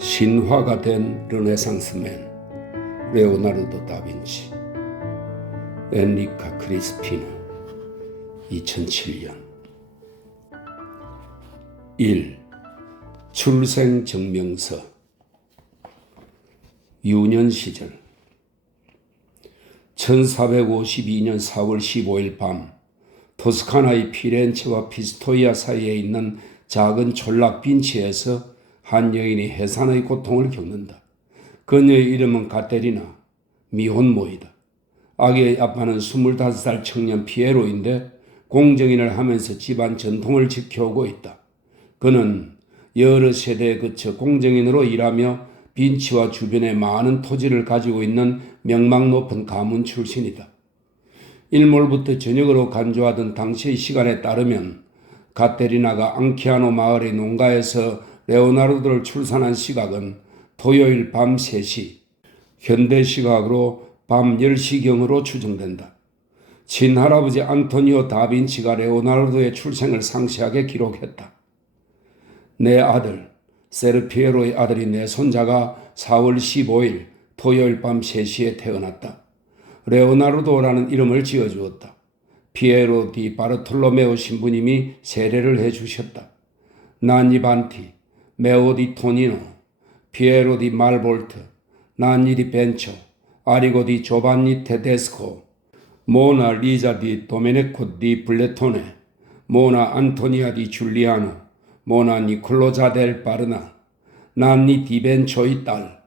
신화가 된 르네상스맨 레오나르도 다빈치. 엔리카 크리스피노 2007년. 1. 출생증명서. 유년 시절 1452년 4월 15일 밤 토스카나의 피렌체와 피스토이아 사이에 있는 작은 촌락 빈치에서 한 여인이 해산의 고통을 겪는다. 그녀의 이름은 가테리나, 미혼모이다. 아기의 아빠는 25살 청년 피에로인데 공정인을 하면서 집안 전통을 지켜오고 있다. 그는 여러 세대에 거쳐 공정인으로 일하며 빈치와 주변에 많은 토지를 가지고 있는 명망 높은 가문 출신이다. 일몰부터 저녁으로 간주하던 당시의 시간에 따르면 가테리나가 앙키아노 마을의 농가에서 레오나르도를 출산한 시각은 토요일 밤 3시, 현대 시각으로 밤 10시경으로 추정된다. 친할아버지 안토니오 다빈치가 레오나르도의 출생을 상세하게 기록했다. 내 아들, 세르피에로의 아들이 내 손자가 4월 15일 토요일 밤 3시에 태어났다. 레오나르도라는 이름을 지어주었다. 피에로 디 바르톨로메오 신부님이 세례를 해주셨다. 난니 반티, 메오 디 토니노, 피에로 디 말볼트, 난니 디 벤초, 아리고 디 조반니 테데스코, 모나 리자 디 도메네코 디 블레토네, 모나 안토니아 디 줄리아노, 모나 니콜로자 델 바르나, 난니 디 벤초의 딸,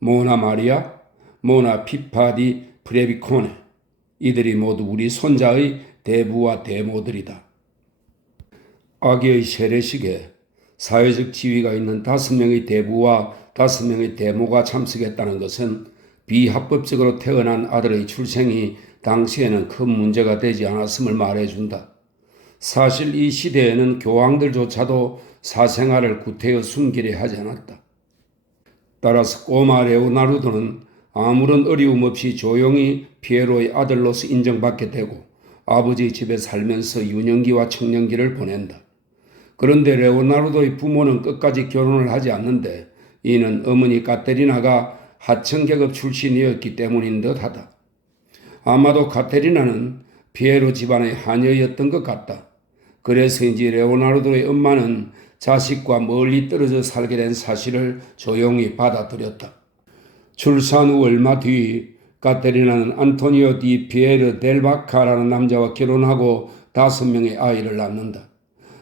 모나 마리아, 모나 피파 디 프레비코네. 이들이 모두 우리 손자의 대부와 대모들이다. 아기의 세례식에 사회적 지위가 있는 5명의 대부와 5명의 대모가 참석했다는 것은 비합법적으로 태어난 아들의 출생이 당시에는 큰 문제가 되지 않았음을 말해준다. 사실 이 시대에는 교황들조차도 사생활을 구태여 숨기려 하지 않았다. 따라서 꼬마 레오나르도는 아무런 어려움 없이 조용히 피에로의 아들로서 인정받게 되고 아버지의 집에 살면서 유년기와 청년기를 보낸다. 그런데 레오나르도의 부모는 끝까지 결혼을 하지 않는데 이는 어머니 카테리나가 하층계급 출신이었기 때문인 듯하다. 아마도 카테리나는 피에로 집안의 하녀였던 것 같다. 그래서인지 레오나르도의 엄마는 자식과 멀리 떨어져 살게 된 사실을 조용히 받아들였다. 출산 후 얼마 뒤 카테리나는 안토니오 디 피에르 델바카라는 남자와 결혼하고 5명의 아이를 낳는다.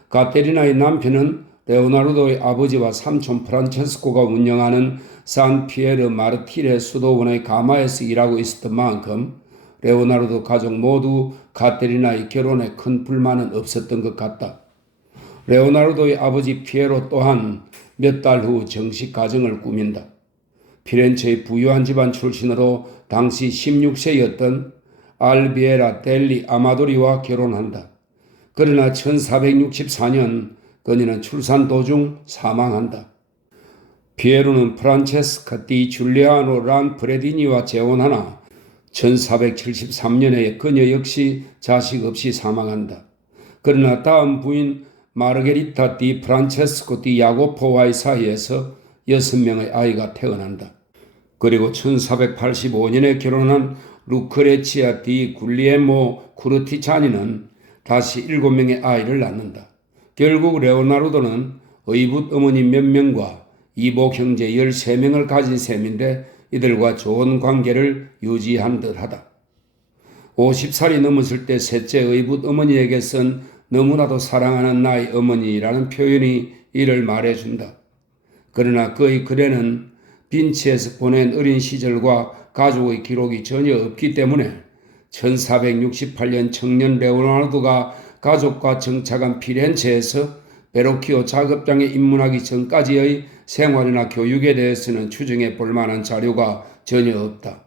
카테리나의 남편은 레오나르도의 아버지와 삼촌 프란체스코가 운영하는 산 피에르 마르티레 수도원의 가마에서 일하고 있었던 만큼 레오나르도 가족 모두 카테리나의 결혼에 큰 불만은 없었던 것 같다. 레오나르도의 아버지 피에로 또한 몇 달 후 정식 가정을 꾸민다. 피렌체의 부유한 집안 출신으로 당시 16세였던 알비에라 델리 아마도리와 결혼한다. 그러나 1464년 그녀는 출산 도중 사망한다. 피에로는 프란체스카 디 줄리아노 란 프레디니와 재혼하나 1473년에 그녀 역시 자식 없이 사망한다. 그러나 다음 부인 마르게리타 디 프란체스코 디 야고포와의 사이에서 6명의 아이가 태어난다. 그리고 1485년에 결혼한 루크레치아 디 굴리에모 쿠르티차니는 다시 7명의 아이를 낳는다. 결국 레오나르도는 의붓 어머니 몇 명과 이복 형제 13명을 가진 셈인데 이들과 좋은 관계를 유지한 듯하다. 50살이 넘었을 때 셋째 의붓 어머니에게 쓴 너무나도 사랑하는 나의 어머니라는 표현이 이를 말해준다. 그러나 그의 글에는 빈치에서 보낸 어린 시절과 가족의 기록이 전혀 없기 때문에 1468년 청년 레오나르도가 가족과 정착한 피렌체에서 베로키오 작업장에 입문하기 전까지의 생활이나 교육에 대해서는 추정해 볼 만한 자료가 전혀 없다.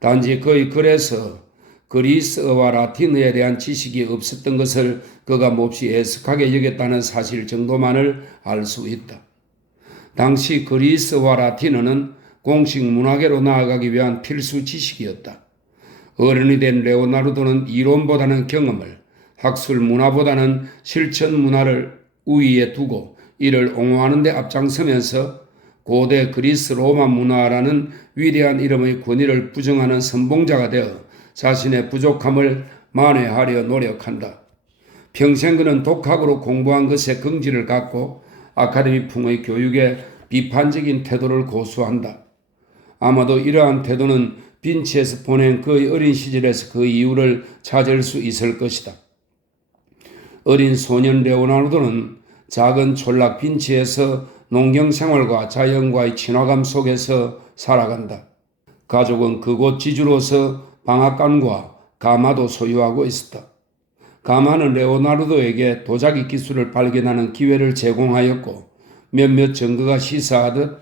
단지 그의 글에서 그리스어와 라틴어에 대한 지식이 없었던 것을 그가 몹시 애석하게 여겼다는 사실 정도만을 알 수 있다. 당시 그리스어와 라틴어는 공식 문화계로 나아가기 위한 필수 지식이었다. 어른이 된 레오나르도는 이론보다는 경험을, 학술 문화보다는 실천 문화를 우위에 두고 이를 옹호하는 데 앞장서면서 고대 그리스 로마 문화라는 위대한 이름의 권위를 부정하는 선봉자가 되어 자신의 부족함을 만회하려 노력한다. 평생 그는 독학으로 공부한 것에 긍지를 갖고 아카데미풍의 교육에 비판적인 태도를 고수한다. 아마도 이러한 태도는 빈치에서 보낸 그의 어린 시절에서 그 이유를 찾을 수 있을 것이다. 어린 소년 레오나르도는 작은 촌락 빈치에서 농경 생활과 자연과의 친화감 속에서 살아간다. 가족은 그곳 지주로서 방앗간과 가마도 소유하고 있었다. 가마는 레오나르도에게 도자기 기술을 발견하는 기회를 제공하였고 몇몇 증거가 시사하듯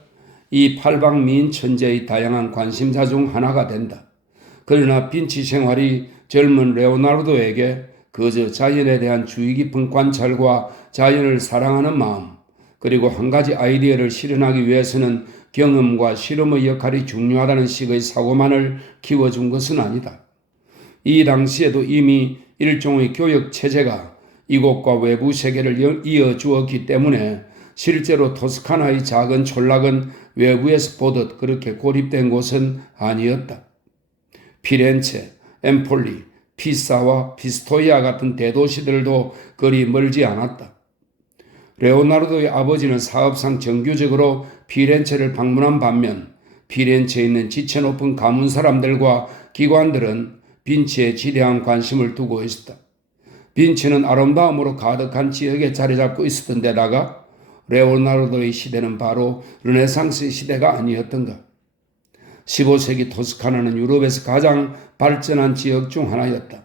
이 팔방미인 천재의 다양한 관심사 중 하나가 된다. 그러나 빈치 생활이 젊은 레오나르도에게 그저 자연에 대한 주의 깊은 관찰과 자연을 사랑하는 마음, 그리고 한 가지 아이디어를 실현하기 위해서는 경험과 실험의 역할이 중요하다는 식의 사고만을 키워준 것은 아니다. 이 당시에도 이미 일종의 교육 체제가 이곳과 외부 세계를 이어주었기 때문에 실제로 토스카나의 작은 촌락은 외부에서 보듯 그렇게 고립된 곳은 아니었다. 피렌체, 엠폴리, 피사와 피스토이아 같은 대도시들도 그리 멀지 않았다. 레오나르도의 아버지는 사업상 정규적으로 피렌체를 방문한 반면 피렌체에 있는 지체 높은 가문 사람들과 기관들은 빈치에 지대한 관심을 두고 있었다. 빈치는 아름다움으로 가득한 지역에 자리 잡고 있었던 데다가 레오나르도의 시대는 바로 르네상스의 시대가 아니었던가. 15세기 토스카나는 유럽에서 가장 발전한 지역 중 하나였다.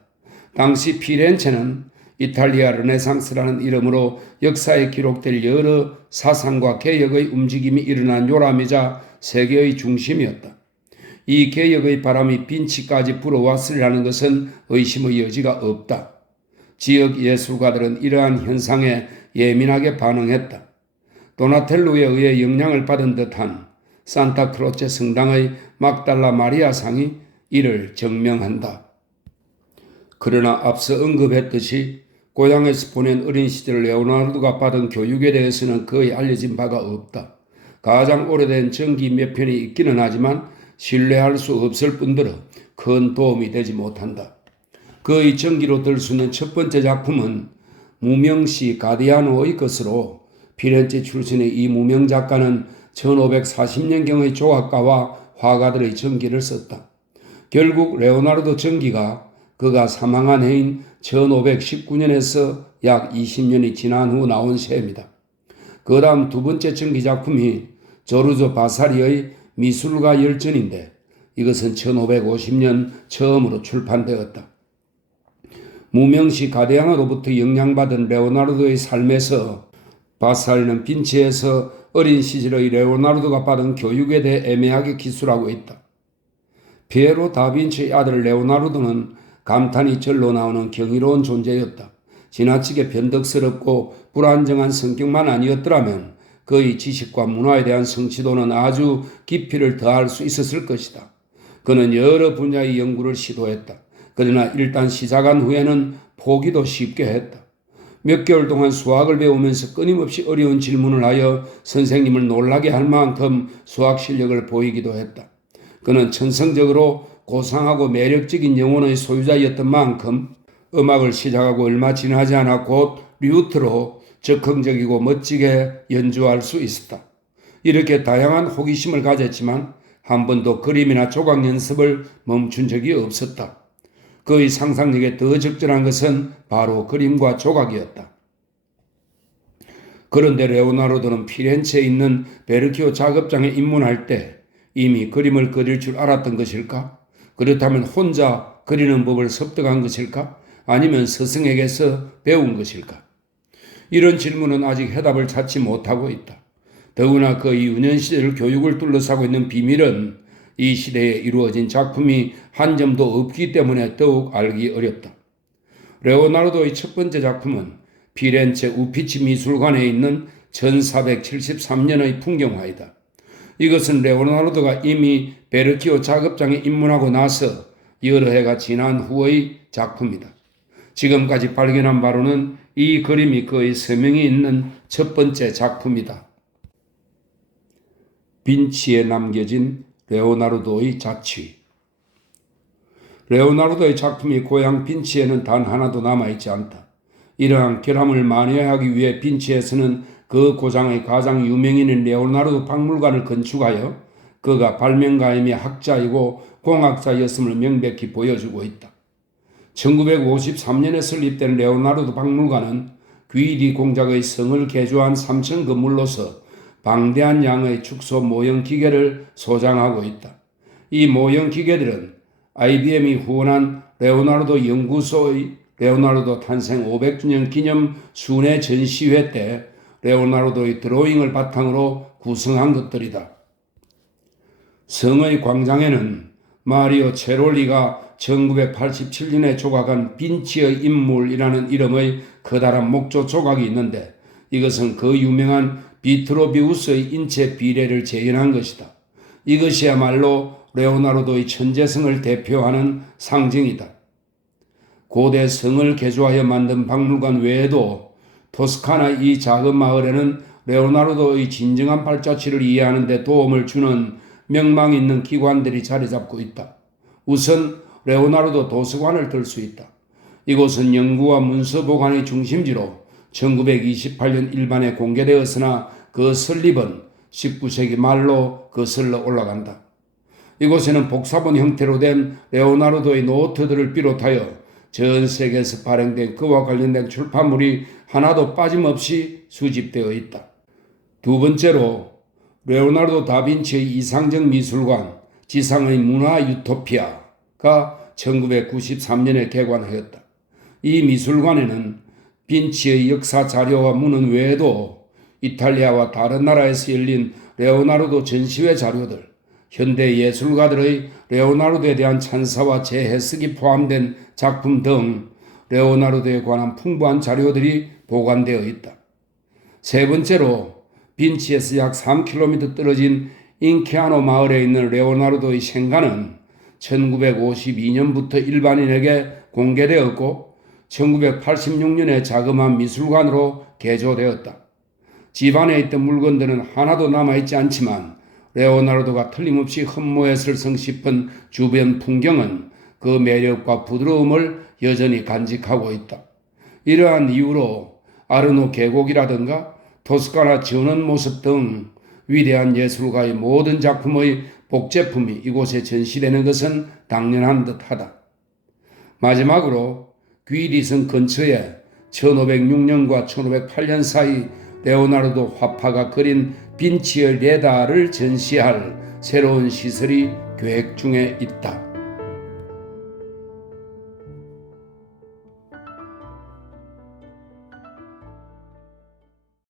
당시 피렌체는 이탈리아 르네상스라는 이름으로 역사에 기록될 여러 사상과 개혁의 움직임이 일어난 요람이자 세계의 중심이었다. 이 개혁의 바람이 빈치까지 불어왔으리라는 것은 의심의 여지가 없다. 지역 예술가들은 이러한 현상에 예민하게 반응했다. 도나텔로에 의해 영향을 받은 듯한 산타크로체 성당의 막달라 마리아 상이 이를 증명한다. 그러나 앞서 언급했듯이 고향에서 보낸 어린 시절 레오나르도가 받은 교육에 대해서는 거의 알려진 바가 없다. 가장 오래된 전기 몇 편이 있기는 하지만 신뢰할 수 없을 뿐더러 큰 도움이 되지 못한다. 그의 전기로 들 수 있는 첫 번째 작품은 무명시 가디아노의 것으로 피렌체 출신의 이 무명 작가는 1540년경의 조각가와 화가들의 전기를 썼다. 결국 레오나르도 전기가 그가 사망한 해인 1519년에서 약 20년이 지난 후 나온 셈이다. 그 다음 두 번째 전기 작품이 조르조 바사리의 미술가 열전인데 이것은 1550년 처음으로 출판되었다. 무명시 가디아노로부터 영향받은 레오나르도의 삶에서 바사리는 빈치에서 어린 시절의 레오나르도가 받은 교육에 대해 애매하게 기술하고 있다. 피에로 다빈치의 아들 레오나르도는 감탄이 절로 나오는 경이로운 존재였다. 지나치게 변덕스럽고 불안정한 성격만 아니었더라면 그의 지식과 문화에 대한 성취도는 아주 깊이를 더할 수 있었을 것이다. 그는 여러 분야의 연구를 시도했다. 그러나 일단 시작한 후에는 포기도 쉽게 했다. 몇 개월 동안 수학을 배우면서 끊임없이 어려운 질문을 하여 선생님을 놀라게 할 만큼 수학 실력을 보이기도 했다. 그는 천성적으로 고상하고 매력적인 영혼의 소유자였던 만큼 음악을 시작하고 얼마 지나지 않아 곧 류트로 적극적이고 멋지게 연주할 수 있었다. 이렇게 다양한 호기심을 가졌지만 한 번도 그림이나 조각 연습을 멈춘 적이 없었다. 그의 상상력에 더 적절한 것은 바로 그림과 조각이었다. 그런데 레오나르도는 피렌체에 있는 베르키오 작업장에 입문할 때 이미 그림을 그릴 줄 알았던 것일까? 그렇다면 혼자 그리는 법을 습득한 것일까? 아니면 스승에게서 배운 것일까? 이런 질문은 아직 해답을 찾지 못하고 있다. 더구나 그의 유년 시절 교육을 둘러싸고 있는 비밀은 이 시대에 이루어진 작품이 한 점도 없기 때문에 더욱 알기 어렵다. 레오나르도의 첫 번째 작품은 피렌체 우피치 미술관에 있는 1473년의 풍경화이다. 이것은 레오나르도가 이미 베르키오 작업장에 입문하고 나서 여러 해가 지난 후의 작품이다. 지금까지 발견한 바로는 이 그림이 그의 서명이 있는 첫 번째 작품이다. 빈치에 남겨진 레오나르도의 자취. 레오나르도의 작품이 고향 빈치에는 단 하나도 남아있지 않다. 이러한 결함을 만회하기 위해 빈치에서는 그 고장의 가장 유명인인 레오나르도 박물관을 건축하여 그가 발명가이며 학자이고 공학자였음을 명백히 보여주고 있다. 1953년에 설립된 레오나르도 박물관은 귀리 공작의 성을 개조한 3층 건물로서 방대한 양의 축소 모형 기계를 소장하고 있다. 이 모형 기계들은 IBM이 후원한 레오나르도 연구소의 레오나르도 탄생 500주년 기념 순회 전시회 때 레오나르도의 드로잉을 바탕으로 구성한 것들이다. 성의 광장에는 마리오 체롤리가 1987년에 조각한 빈치의 인물이라는 이름의 커다란 목조 조각이 있는데 이것은 그 유명한 비트로비우스의 인체 비례를 재현한 것이다. 이것이야말로 레오나르도의 천재성을 대표하는 상징이다. 고대 성을 개조하여 만든 박물관 외에도 토스카나 이 작은 마을에는 레오나르도의 진정한 발자취를 이해하는 데 도움을 주는 명망 있는 기관들이 자리 잡고 있다. 우선 레오나르도 도서관을 들 수 있다. 이곳은 연구와 문서 보관의 중심지로 1928년 일반에 공개되었으나 그 설립은 19세기 말로 거슬러 올라간다. 이곳에는 복사본 형태로 된 레오나르도의 노트들을 비롯하여 전 세계에서 발행된 그와 관련된 출판물이 하나도 빠짐없이 수집되어 있다. 두 번째로 레오나르도 다빈치의 이상적 미술관 지상의 문화 유토피아가 1993년에 개관하였다. 이 미술관에는 빈치의 역사 자료와 문헌 외에도 이탈리아와 다른 나라에서 열린 레오나르도 전시회 자료들, 현대 예술가들의 레오나르도에 대한 찬사와 재해석이 포함된 작품 등 레오나르도에 관한 풍부한 자료들이 보관되어 있다. 세 번째로 빈치에서 약 3km 떨어진 인케아노 마을에 있는 레오나르도의 생가는 1952년부터 일반인에게 공개되었고 1986년에 자그마한 미술관으로 개조되었다. 집안에 있던 물건들은 하나도 남아있지 않지만 레오나르도가 틀림없이 흠모했을 싶은 주변 풍경은 그 매력과 부드러움을 여전히 간직하고 있다. 이러한 이유로 아르노 계곡이라든가 토스카나 지어놓은 모습 등 위대한 예술가의 모든 작품의 복제품이 이곳에 전시되는 것은 당연한 듯하다. 마지막으로 귀리성 근처에 1506년과 1508년 사이 레오나르도 화파가 그린 빈치의 레다를 전시할 새로운 시설이 계획 중에 있다.